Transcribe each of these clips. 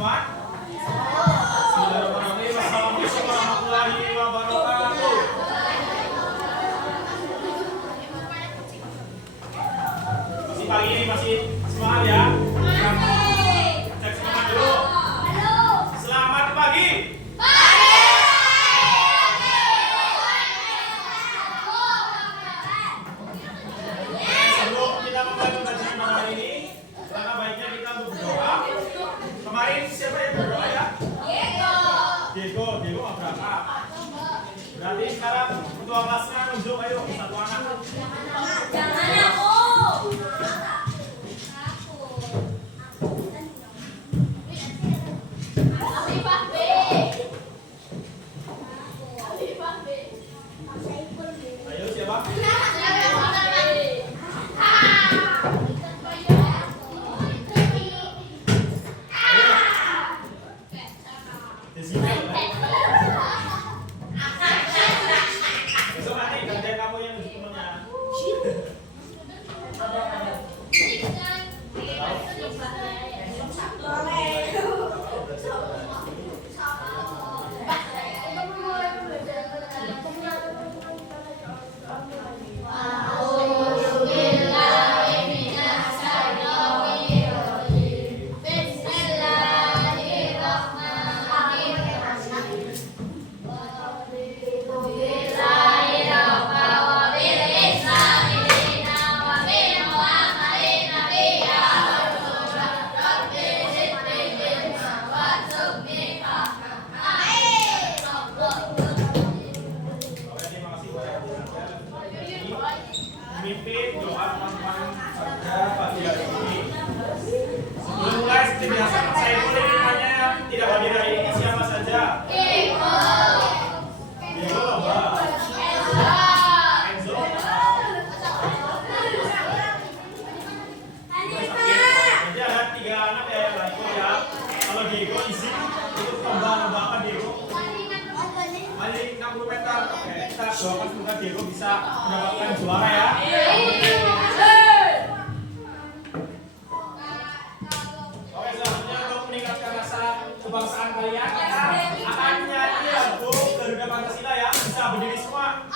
semua? Bismillahirrahmanirrahim. Assalamualaikum warahmatullahi wabarakatuh. Masih pagi ini, masih semangat ya? Cek semangat dulu. Selamat pagi. Sebelum kita memulai pembelajaran pada hari ini, langkah baiknya kita untuk berdoa. Kemarin siapa yang berdoa ya? Diego nggak berangkat. Berarti sekarang ketua kelasnya nunjuk, ayo satu anak. Jangan aku. Ayo siapa? Di sini. Besok nanti gantian kamu yang nunjuk temennya. Mimpin doa teman-teman pada pagi hari ini. Sebelum mulai seperti biasa, saya boleh tanya tidak hadir hari ini siapa saja? Diego, Mbak. Enzo. Nanti ada 3 anak ya yang ikut ya. Kalau Diego izin untuk tambah-tambahkan Diego. Balik 60 meter. Oke, kita doakan semoga Diego bisa mendapatkan juara ya. Oke, selanjutnya untuk meningkatkan rasa kebangsaan kalian, kita akan nyanyi lagu Garuda Pancasila ya. Bisa berdiri semua.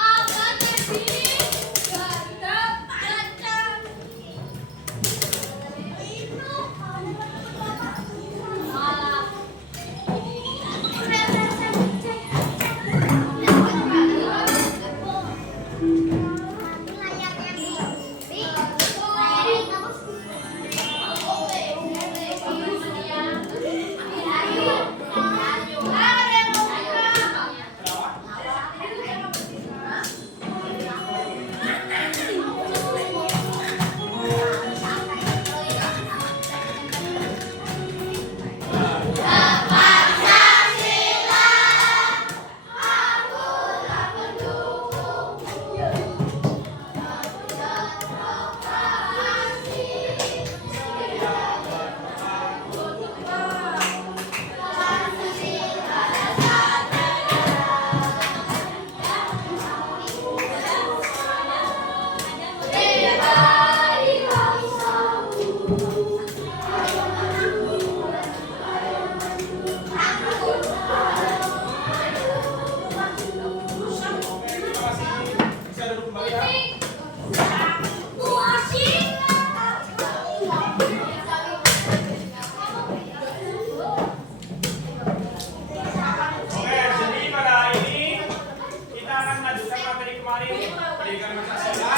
Pendidikan Pancasila.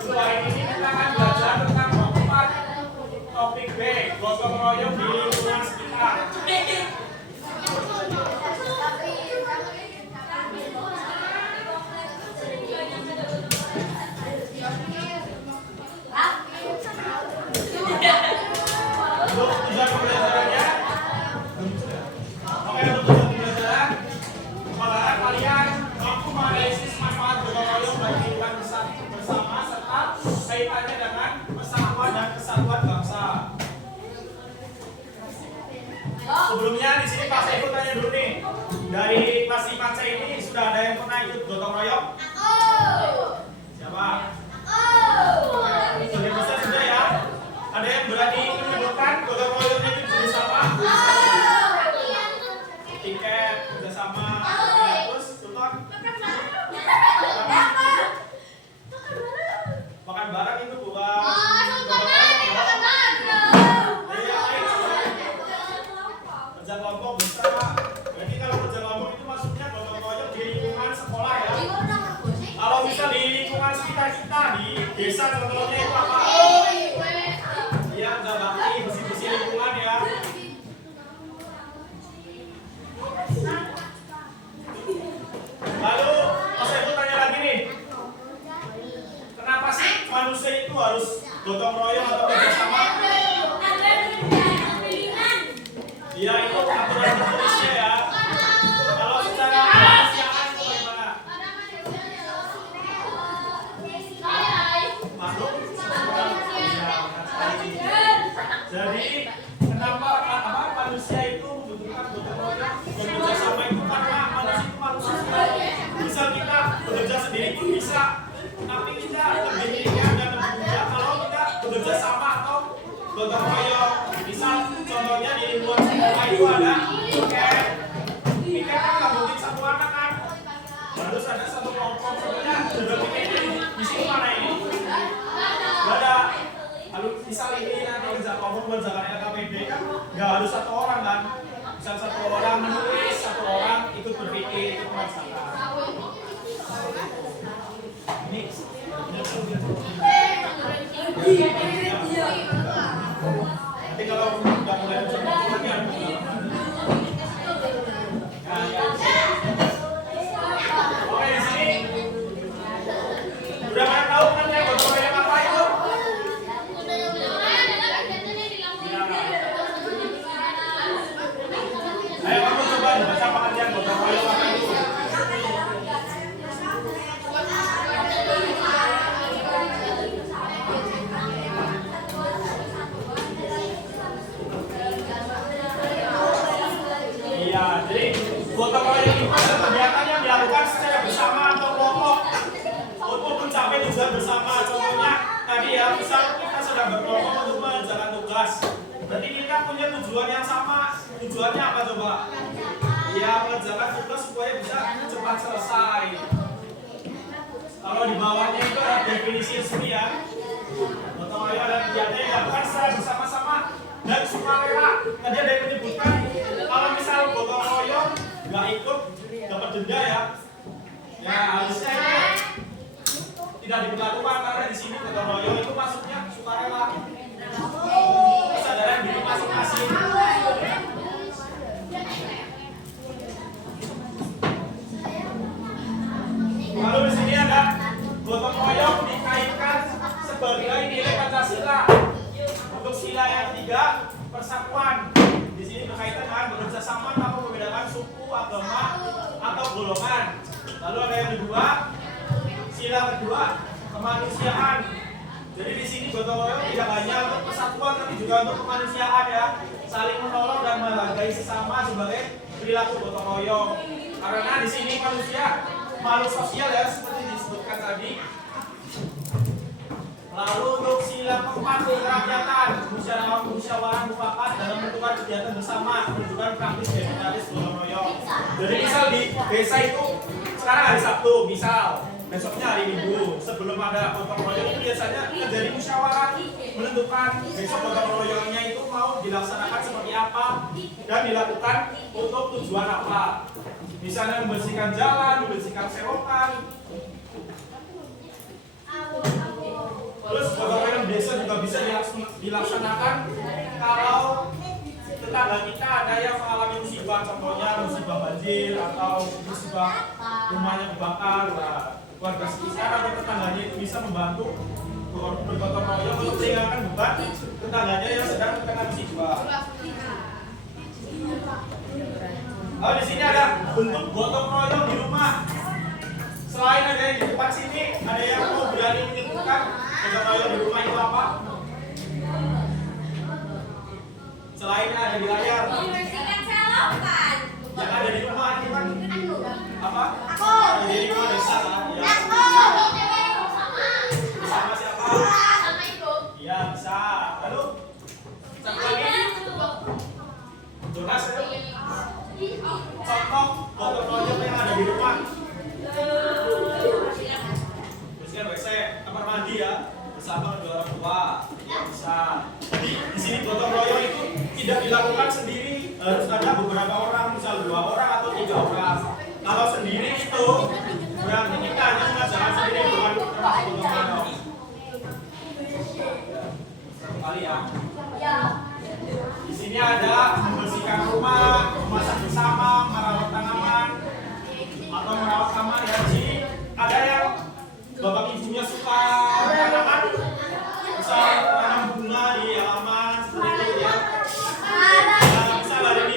Untuk hari ini kita akan belajar tentang topik B, gotong royong di lingkungan sekitar. Untuk tujuan pembelajarannya, oke, untuk tujuan pembelajaran, mengharap kalian mampu menganalisis manfaat gotong royong bagi kehidupan bersama serta kaitannya dengan persatuan dan kesatuan bangsa. Sebelumnya di sini Pak Saiful tanya dulu nih, dari kelas 5C ini sudah ada yang pernah ikut gotong royong? Siapa? Sebagian besar sudah ya. Ada yang berani menyebutkan gotong royongnya itu jenis apa? Iya, itu aturan tertulisnya ya. Kalau secara kemanusiaan itu bagaimana? Makhluk sempurna. Iya, jadi kenapa manusia itu membutuhkan gotong royong bekerja sama itu karena manusia itu manusia. Misal kita bekerja sendiri pun bisa, tapi kita lebih ringan dan lebih mudah kalau kita bekerja sama atau gotong royong. Misal contohnya di luar sekolah itu ada piket. Piket kan nggak mungkin satu anak kan, harus ada satu kelompok. Sebenarnya sudah piketnya di sini mana ini? Gak ada. Lalu misal ini nanti kerja kelompok mengerjakan LKPD kan nggak harus satu orang kan. Misal satu orang menulis, satu orang ikut berpikir, ikut merasakan. Ini nanti kalau nggak mulai mencoba lagi oke, di sini udah pada tahu kan ya gotong royong apa itu? Ayo kamu coba baca pengertian gotong royong apa itu? Iya, jadi gotong royong itu adalah kegiatan yang dilakukan secara bersama atau kelompok untuk mencapai tujuan bersama. Contohnya tadi ya, misal kita sedang berkelompok untuk mengerjakan tugas. Berarti kita punya tujuan yang sama. Tujuannya apa coba? Ya, mengerjakan tugas supaya bisa cepat selesai. Kalau di bawahnya itu ada definisi resmi ya. Gotong royong adalah kegiatan yang dilakukan secara bersama-sama dan sukarela. Tadi ada yang menyebutkan kalau misal gotong royong nggak ikut dapat denda ya. Ya harusnya ini tidak diberlakukan karena di sini gotong royong itu maksudnya sukarela. Kesadaran diri masing-masing. Lalu di sini ada gotong royong dikaitkan sebagai nilai Pancasila. Untuk sila yang ketiga, persatuan. Di sini berkaitan dengan bekerja sama tanpa membedakan suku, agama, atau golongan. Lalu ada yang kedua, sila kedua, kemanusiaan. Jadi di sini gotong royong tidak hanya untuk persatuan, tapi juga untuk kemanusiaan ya. Saling menolong dan menghargai sesama sebagai perilaku gotong royong. Karena di sini manusia makhluk sosial ya, seperti disebutkan tadi. Lalu untuk sila keempat, kerakyatan, musyawarah mufakat dalam menentukan kegiatan bersama, menunjukkan praktis demokratis gotong royong. Jadi misal di desa itu sekarang hari Sabtu, misal besoknya hari Minggu, sebelum ada gotong royong itu biasanya terjadi musyawarah menentukan besok gotong royongnya itu mau dilaksanakan seperti apa dan dilakukan untuk tujuan apa. Misalnya membersihkan jalan, membersihkan selokan. Terus gotong royong desa juga bisa dilaksanakan kalau tetangga kita ada yang mengalami musibah, contohnya musibah banjir atau musibah rumahnya kebakar. Nah, warga sekitar atau tetangganya itu bisa membantu bergotong royong untuk meringankan beban tetangganya yang sedang terkena musibah. Oh, di sini ada bentuk gotong royong di rumah. Selain ada yang di depan sini, ada yang mau berani menyebutkan gotong royong di rumah itu apa? Selain yang ada di layar. Membersihkan selokan. Yang ada di rumah itu kan apa? Aku. Jadi rumah desa kan? Ya. Aku. Sama siapa? Sama ibu. Iya bisa. Lalu satu lagi. Jonas itu. Contoh gotong royong yang ada di rumah. Bersihkan WC, kamar mandi ya, bersama kedua orang tua. Ya bisa. Jadi di sini gotong royong itu tidak dilakukan sendiri, harus ada beberapa orang, misal 2 orang atau 3 orang. Kalau sendiri itu berarti kita hanya mengerjakan sendiri, bukan termasuk gotong royong. Satu kali ya. Di sini ada membersihkan rumah, memasak bersama, merawat tanaman, atau merawat kamar ya. Di sini ada yang bapak ibunya suka tanaman, misal tanam bunga di halaman seperti itu ya. Nah, misal hari ini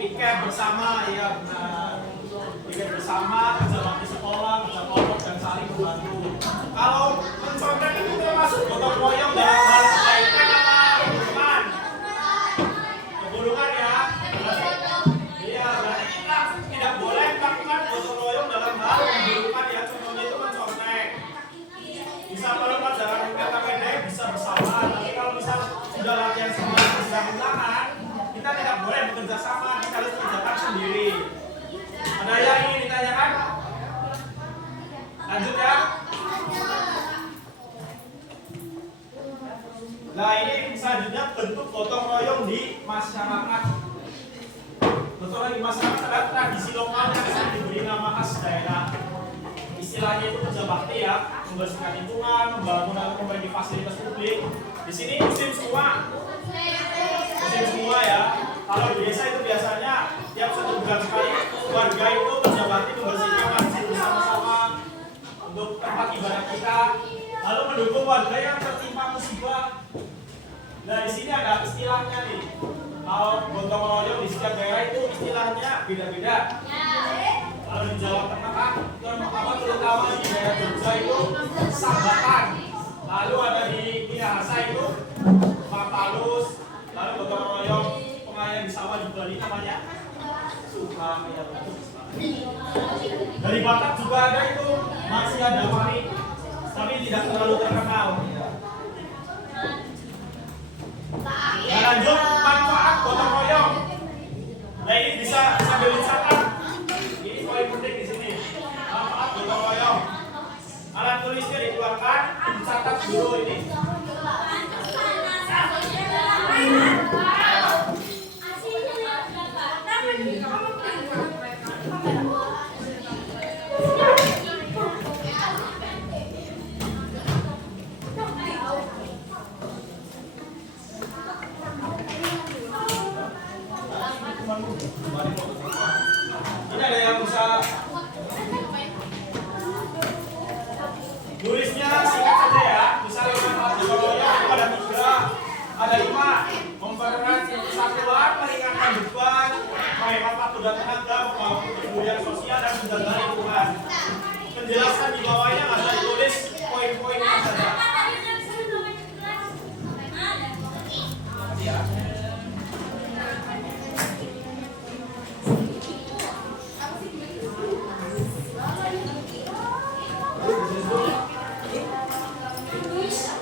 piket bersama, ya benar. Piket bersama, kerja bakti sekolah, kerja kelompok dan saling membantu. Kalau mencontoh itu termasuk gotong royong dalam hal kebaikan apa keburukan? Keburukan ya. Iya, berarti kita tidak boleh melakukan gotong royong dalam hal keburukan ya. Contohnya itu mencontek. Bisa kalau pelajaran kata pendek bisa bersama, tapi kalau misal sudah latihan sama sedang tangan, kita tidak boleh bekerja sama, kita harus kerjakan sendiri. Ada yang ingin ditanyakan? Lanjut ya. Nah ini selanjutnya bentuk gotong royong di masyarakat. Gotong royong di masyarakat adalah tradisi lokal yang sering diberi nama khas daerah. Istilahnya itu kerja bakti ya, membersihkan lingkungan, membangun dan membagi fasilitas publik. Di sini musim semua ya. Kalau di desa itu biasanya tiap 1 bulan sekali warga itu kerja bakti membersihkan masjid bersama-sama untuk tempat ibadah kita, lalu mendukung warga yang tertimpa musibah. Nah di sini ada istilahnya nih. Kalau gotong royong di setiap daerah itu istilahnya beda-beda. Kalau di Jawa Tengah terutama di daerah Jogja itu sambatan. Lalu ada di Minahasa itu mapalus. Lalu gotong royong pengayaan di sawah di Bali namanya suka. Dari Batak juga ada itu, masih ada mari, tapi tidak terlalu terkenal. Nah, lanjut manfaat gotong royong. Nah ini bisa sambil dicatat. Ini poin penting di sini. Manfaat gotong royong. Alat tulisnya dikeluarkan, dicatat dulu ini. Ini ada yang bisa nulisnya singkat saja ya. Misalnya manfaat gotong royong itu ada 3, ada 5. Mempererat persatuan, meringankan beban, menghemat waktu dan tenaga, membangun kepedulian sosial dan menjaga lingkungan. Penjelasan di bawahnya nggak usah ditulis, poin-poinnya saja. Ya.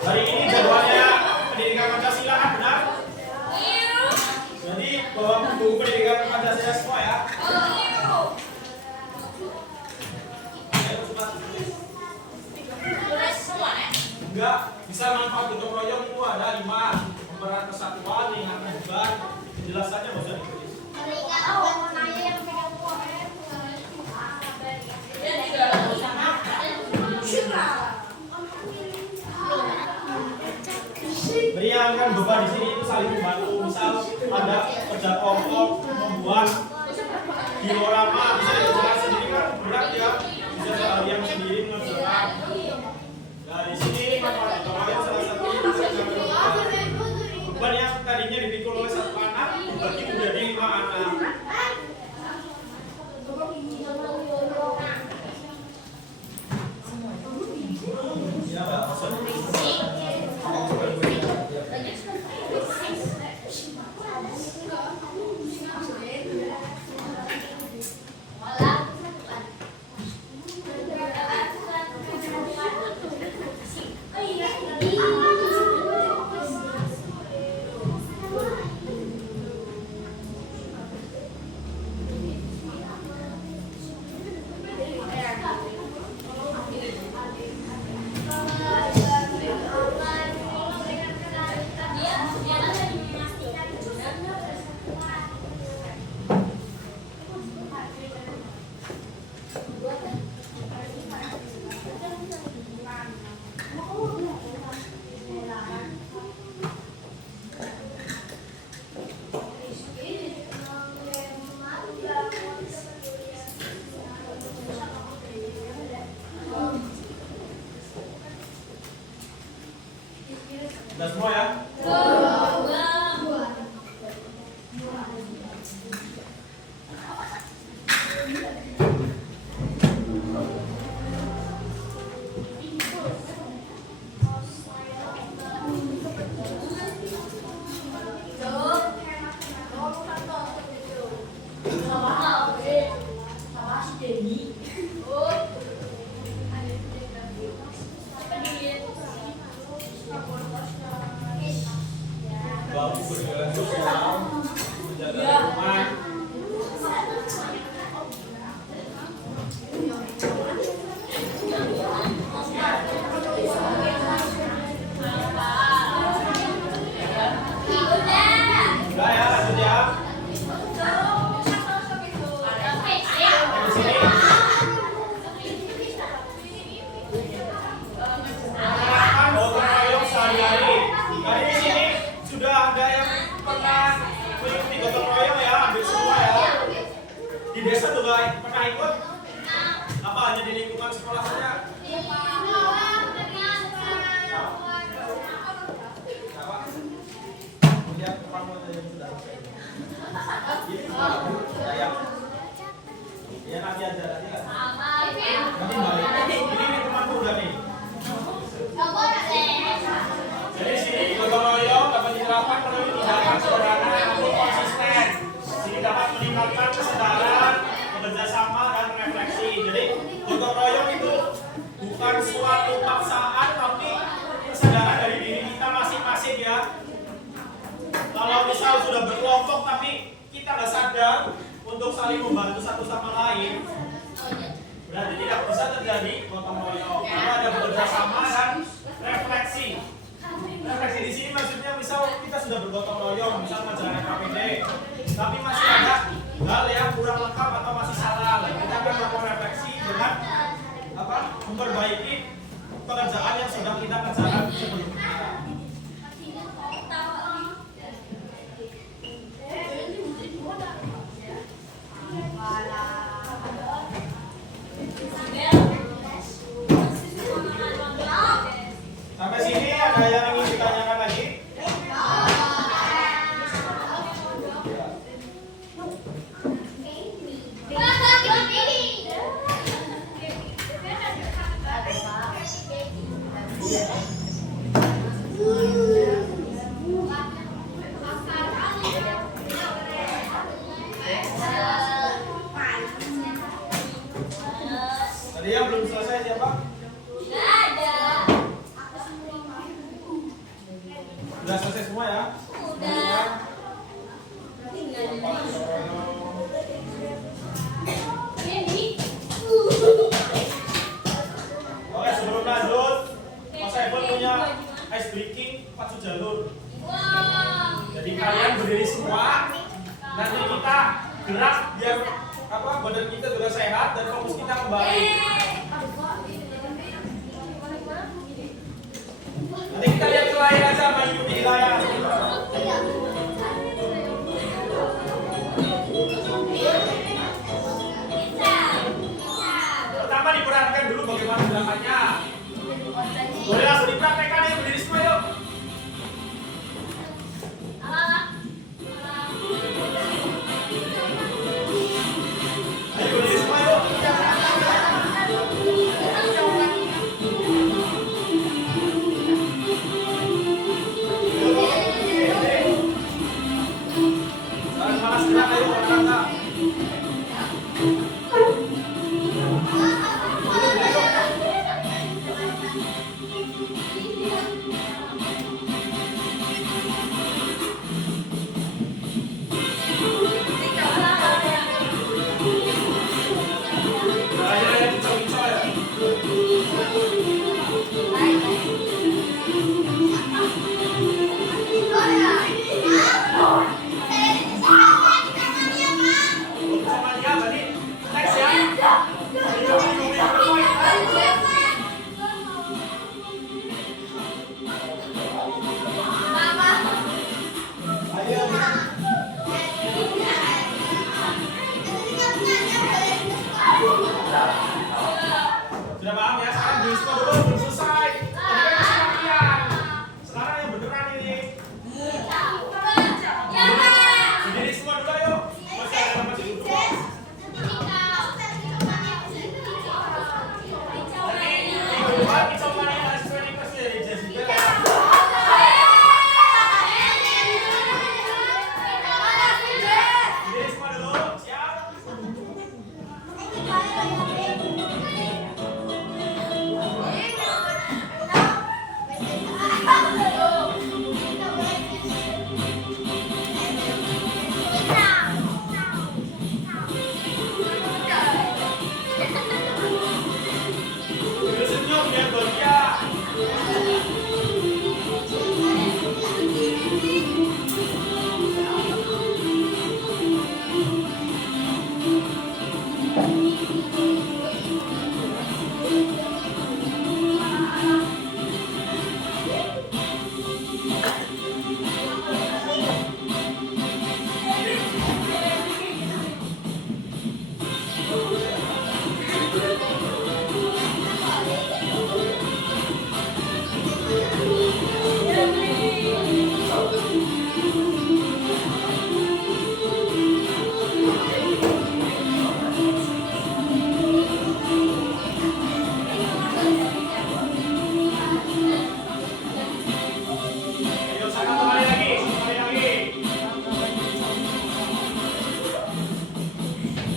Hari ini jadwalnya pendidikan Pancasila kan benar? Jadi bawa buku pendidikan Pancasila semua ya. Ayo cepat tulis. Enggak, bisa manfaat gotong royong itu ada 5. Mempererat persatuan, meringankan beban. Penjelasannya nggak usah ditulis. Meringankan beban di sini itu saling membantu. Misal ada kerja kelompok membuat diorama, bisa dikerjakan sendiri kan berat ya. Bisa seharian sendiri mengerjakan. Nah di sini manfaat gotong royong salah satunya bisa beban yang tadinya dipikul oleh 1 anak dibagi menjadi 5 anak. Ya, Udah semua ya? Bapak berjalan sosial, menjaga rumah. Enggak ya, lanjut ya. Di sini. Menerapkan gotong royong sehari-hari. Jadi di sini sudah ada yang pernah mengikuti gotong royong ya, hampir semua ya. Di desa juga pernah ikut? Apa hanya di lingkungan sekolah saja? Lihat kamu yang sudah selesai. Ya nanti aja nanti kan. Nanti balik. Ini temanku udah nih. Jadi sini gotong royong dapat diterapkan melalui tindakan sederhana namun konsisten. Sini dapat meningkatkan kesadaran, kerjasama dan refleksi. Jadi gotong royong itu bukan suatu paksaan tapi kesadaran dari diri kita masing-masing ya. Kalau misal sudah berkelompok tapi kita nggak sadar untuk saling membantu satu sama lain, berarti tidak bisa terjadi gotong royong. Karena ada bekerjasama dan refleksi. Refleksi di sini maksudnya misal kita sudah bergotong royong, misal menjalankan KPD, tapi masih ada hal yang kurang lengkap atau masih salah. Kita akan melakukan refleksi dengan memperbaiki pekerjaan yang sudah kita kerjakan sebelumnya. Sampai sini ada yang ingin ditanyakan lagi? Tadi yang belum selesai siapa? Sudah selesai semua ya? Oke, sebelum lanjut, Mas Evan punya ice breaking 4 jalur. Jadi kalian berdiri semua, nanti kita gerak biar badan kita juga sehat dan fokus kita kembali. Nanti kita lihat ke layar aja, mengikuti di layar. Pertama diperhatikan dulu bagaimana gerakannya. Boleh langsung dipraktekkan ya, berdiri semua yuk. Ayo berdiri semua yuk. Jangan malas gerak, ayo olahraga.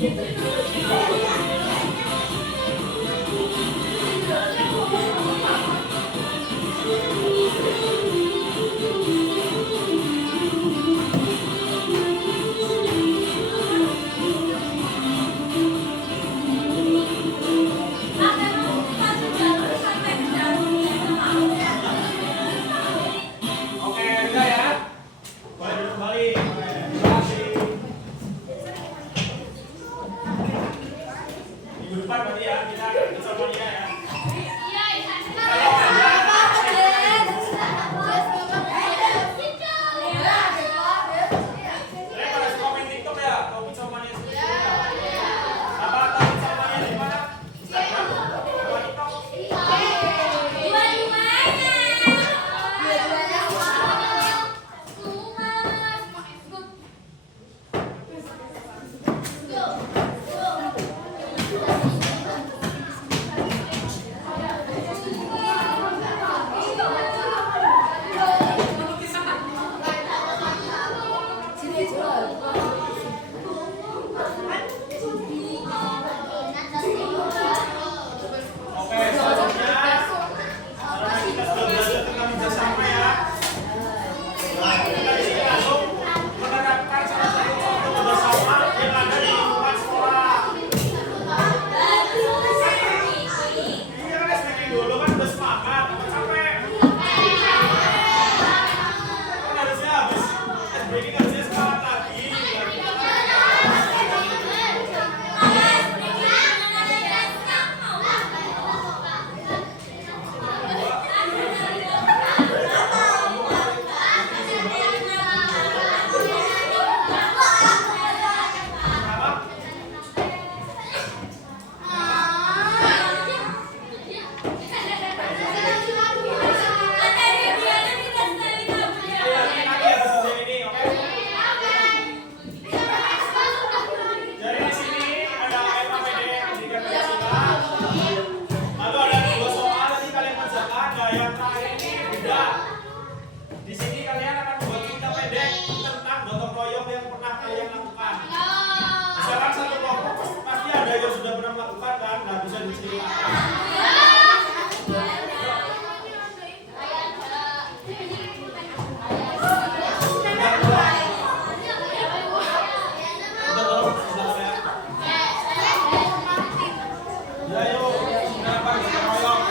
Oke, udah ya. Boleh duduk kembali. Terima kasih. Minggu depan berarti ya kita bersama dia ya. Kalian pada suka main TikTok ya? Tahu Kicau Mania seperti itu ya? Apa tahu Kicau Mania dari mana? Instagram? Apa TikTok? Oke, selanjutnya karena kita sudah belajar tentang kerjasama ya. Nah, kita di sini langsung menerapkan salah satu contoh kerjasama yang ada di lingkungan sekolah. Iya kan speaking dulu kan udah sepakat, apa capek? Kan harusnya habis breaking harusnya semangat lagi. Kenapa? Ayo lagi habis ujian ini, oke? Jadi di sini ada LKPD pendidikan Pancasila. Lalu ada 2 soal tadi kalian kerjakan. Nah, yang terakhir ini beda. Di sini kalian akan membuat cerita pendek tentang gotong royong yang pernah kalian lakukan. Misalkan satu kelompok pasti ada yang sudah pernah melakukan kan, nggak bisa diceritakan. Udah tolong silakan ya. Ya yuk, kenapa gotong royong?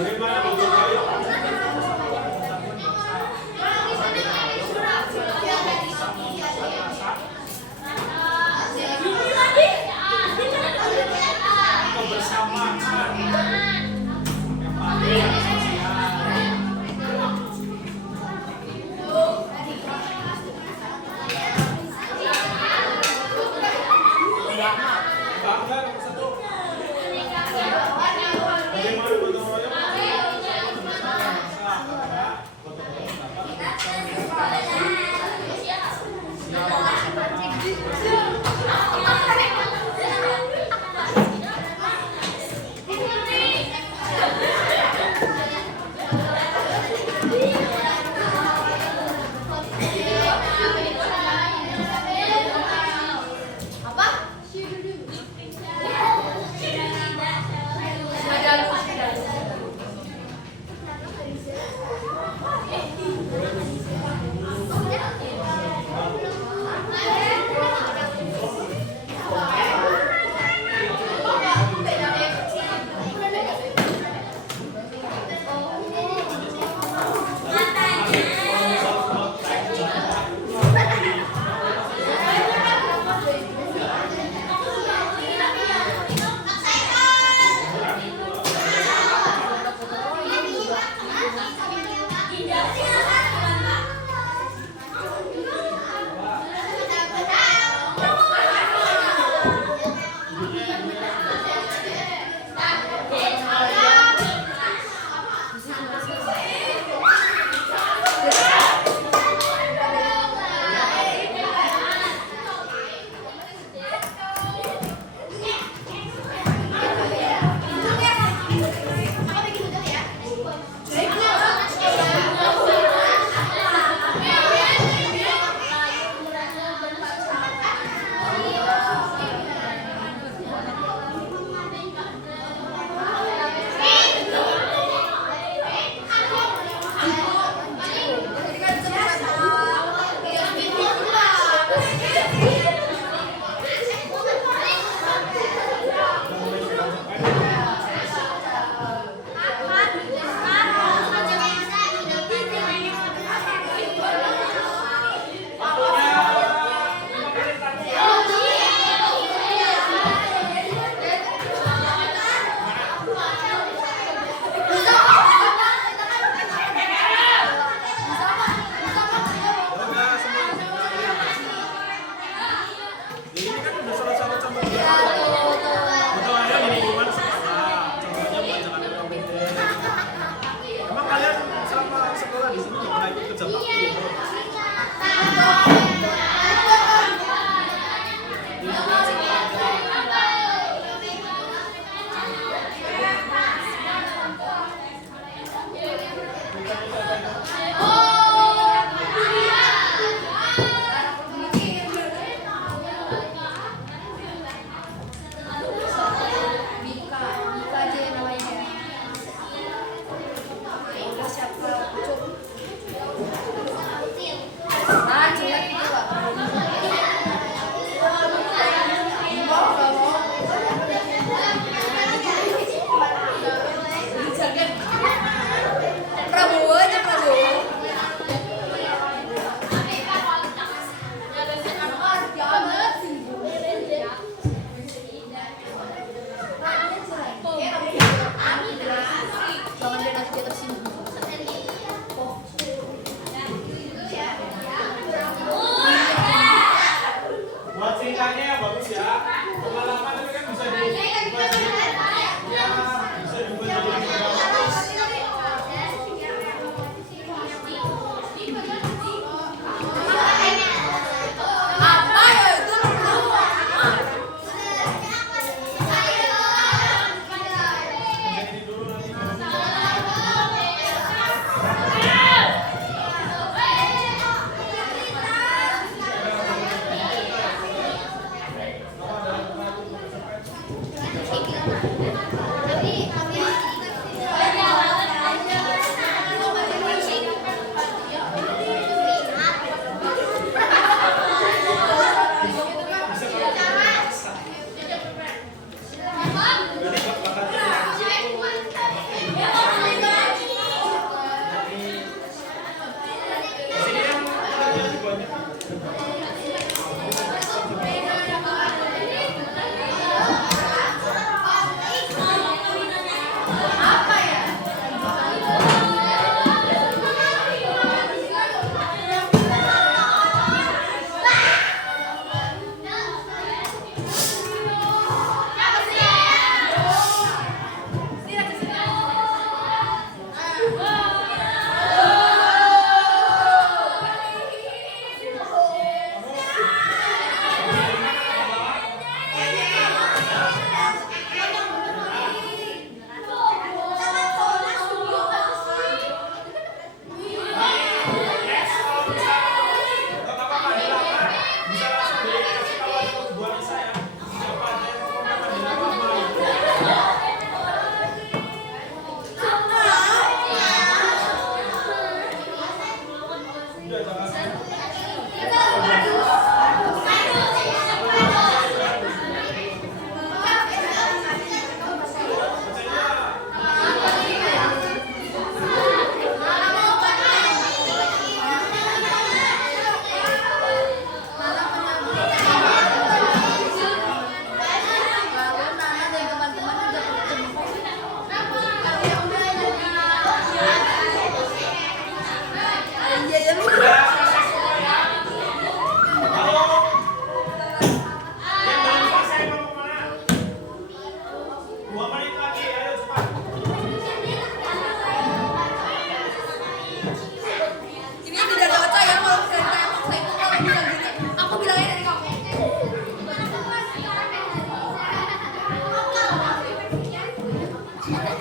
Bagaimana gotong royong? Kebersamaan yang paling sosial. Bangga nomor 1. Bagaimana gotong royong? 2 menit lagi, ayo cepat. Ini tidak ada Ocha ya, kalau misalnya kita emang saya itu kalau bilang gini, aku bilangnya dari kamu. Iya kan?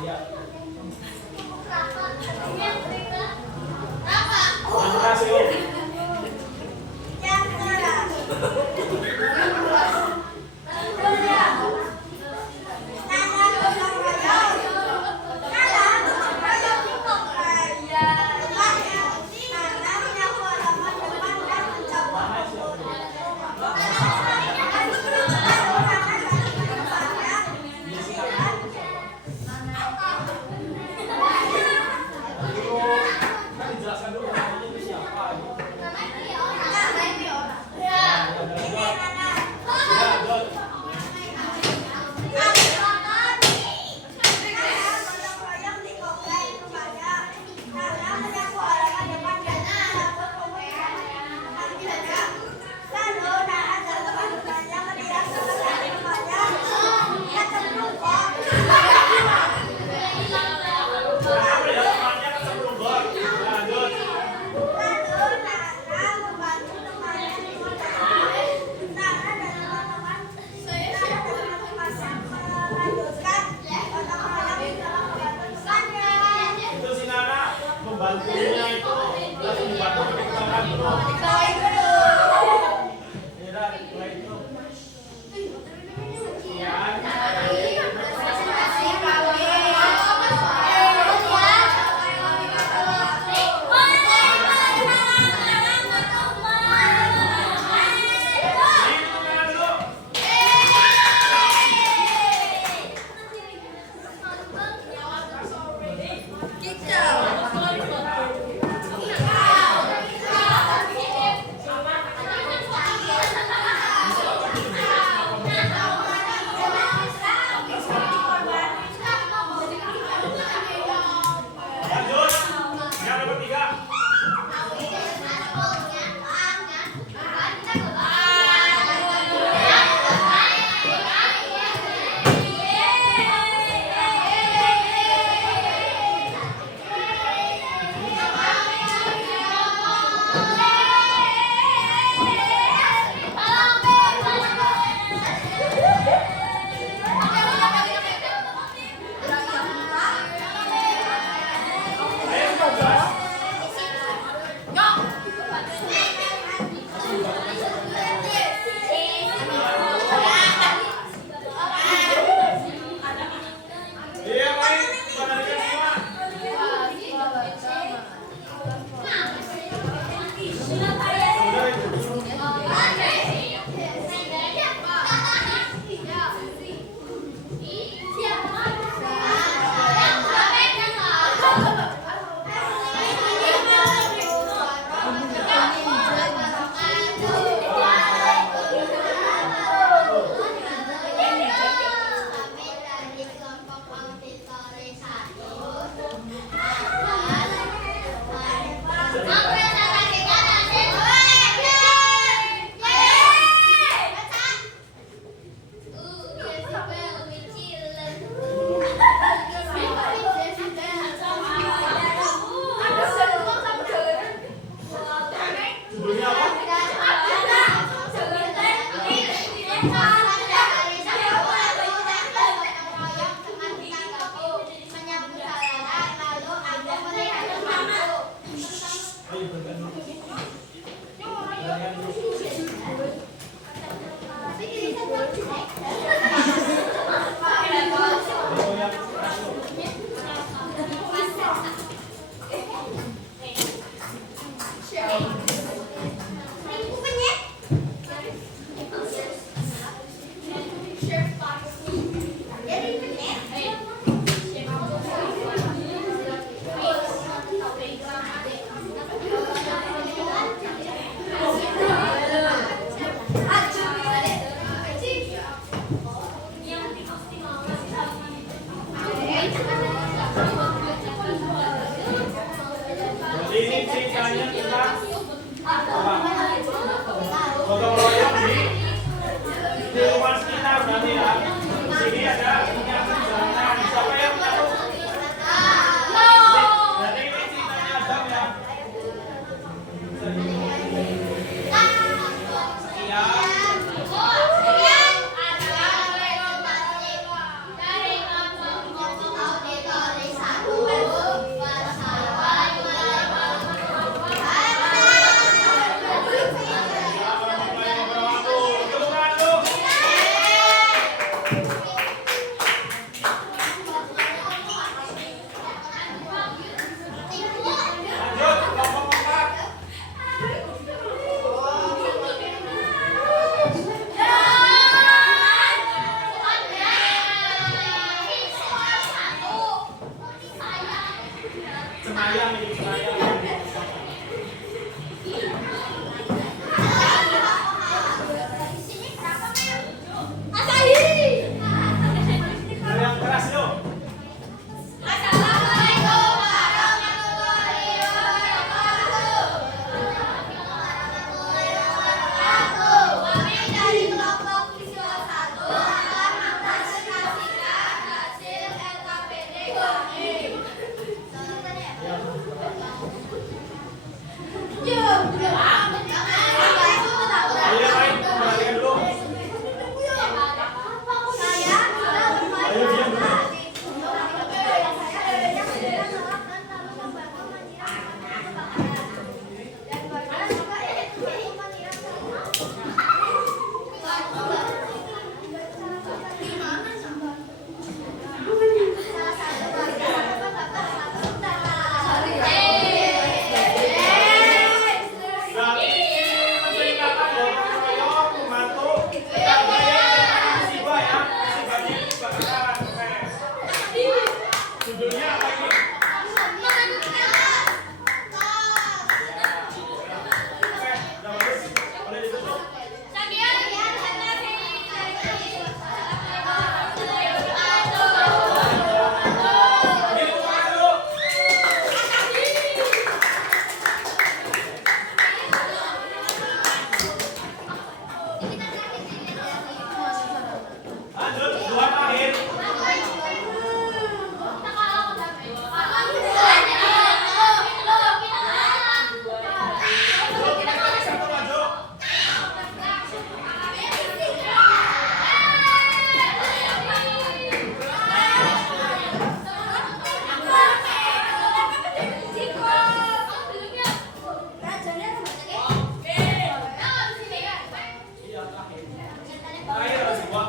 Iya. Yang berhasil. Bantunya itu langsung dibantu pakai tangan dulu. Ya, mulai itu. Sekian. Ayo main, perhatikan dulu. Ayo diam dulu. Berarti menceritakan gotong royong membantu musibah ya, musibahnya kebakaran. Oke. Judulnya apa ini? Oke, udah bagus. Boleh ditutup. Ini bukan dulu. Lanjut, dua terakhir. Dua kita pakai satu maju. Iya, terakhir. Terakhir harus dua.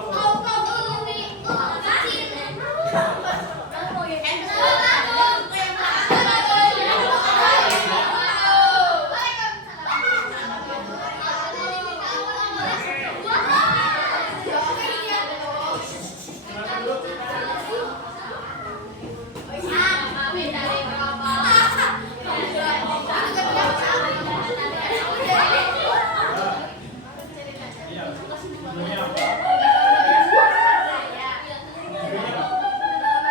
Silakan dulu. Iya. Judulnya apa? Judulnya apa?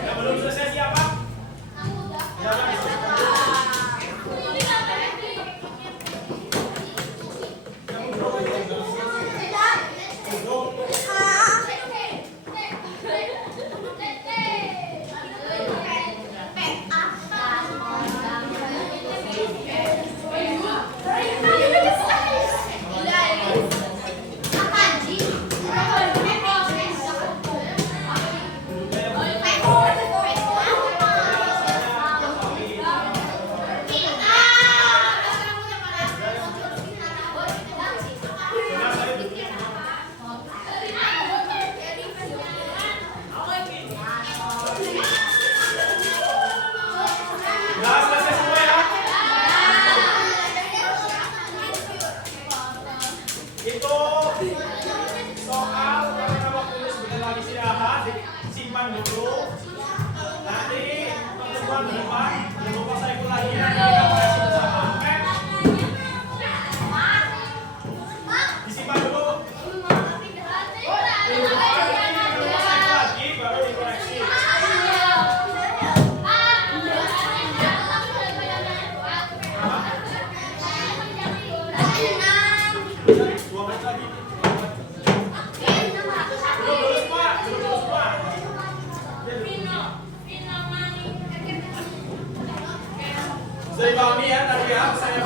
Yang belum selesai siapa? Jelas selesai semua ya? Itu soal karena waktunya sebentar lagi istirahat, simpan dulu. Nanti pertemuan ke depan, jangan lupa saya ulangi nanti kita kasih bersama. Oke? Disimpan dulu. Lagi baru dikoreksi. Dua menit lagi. Dulu semua, dulu semua. Sudah dipahami ya tadi ya, saya